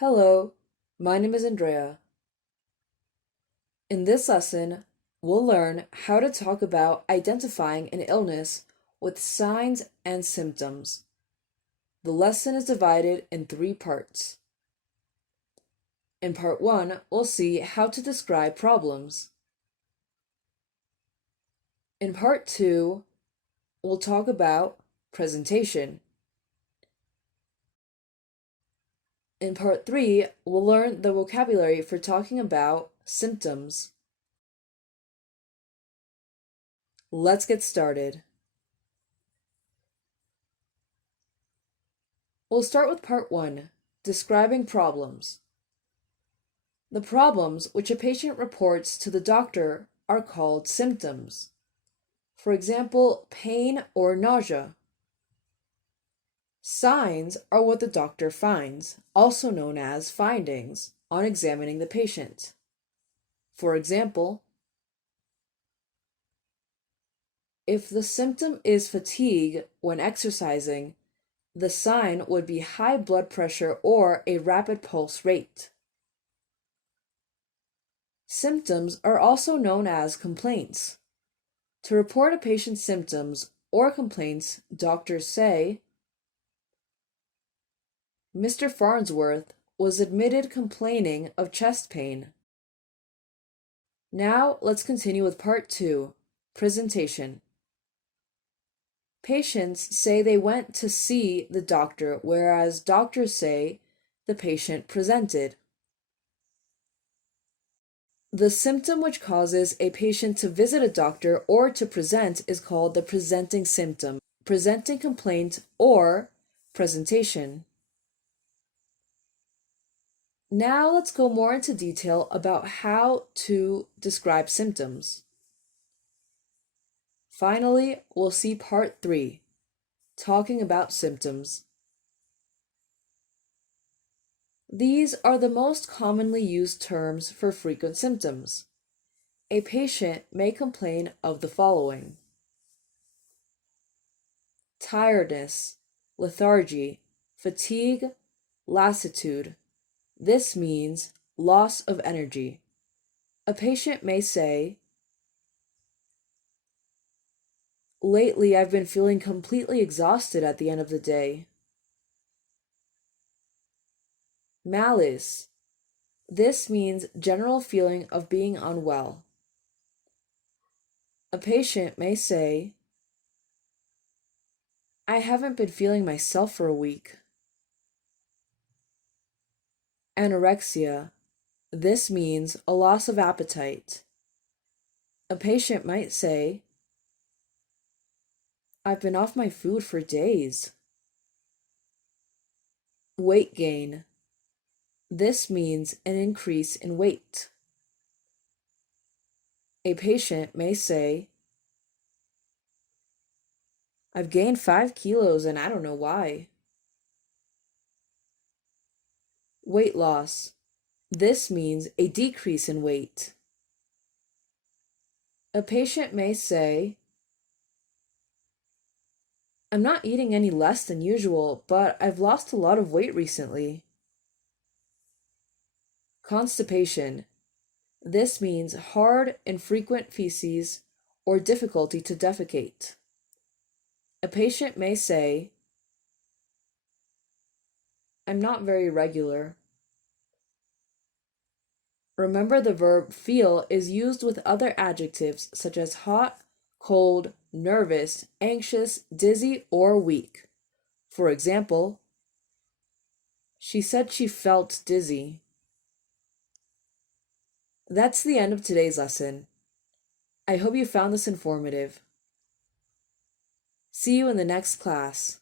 Hello, my name is Andrea. In this lesson, we'll learn how to talk about identifying an illness with signs and symptoms. The lesson is divided in 3 parts. In part 1, we'll see how to describe problems. In part 2, we'll talk about presentation. In part 3, we'll learn the vocabulary for talking about symptoms. Let's get started. We'll start with part 1, describing problems. The problems which a patient reports to the doctor are called symptoms. For example, pain or nausea. Signs are what the doctor finds, also known as findings, on examining the patient. For example, if the symptom is fatigue when exercising, the sign would be high blood pressure or a rapid pulse rate. Symptoms are also known as complaints. To report a patient's symptoms or complaints, doctors say, Mr. Farnsworth was admitted complaining of chest pain. Now let's continue with part 2, presentation. Patients say they went to see the doctor, whereas doctors say the patient presented. The symptom which causes a patient to visit a doctor or to present is called the presenting symptom, presenting complaint, or presentation. Now let's go more into detail about how to describe symptoms. Finally, we'll see part 3, talking about symptoms. These are the most commonly used terms for frequent symptoms. A patient may complain of the following: tiredness, lethargy, fatigue, lassitude. This means loss of energy. A patient may say, lately I've been feeling completely exhausted at the end of the day. Malaise. This means general feeling of being unwell. A patient may say, I haven't been feeling myself for a week. Anorexia. This means a loss of appetite. A patient might say, I've been off my food for days. Weight gain. This means an increase in weight. A patient may say, I've gained 5 kilos and I don't know why. Weight loss. This means a decrease in weight. A patient may say, I'm not eating any less than usual, but I've lost a lot of weight recently. Constipation. This means hard and frequent feces or difficulty to defecate. A patient may say, I'm not very regular. Remember, the verb feel is used with other adjectives such as hot, cold, nervous, anxious, dizzy, or weak. For example, she said she felt dizzy. That's the end of today's lesson. I hope you found this informative. See you in the next class.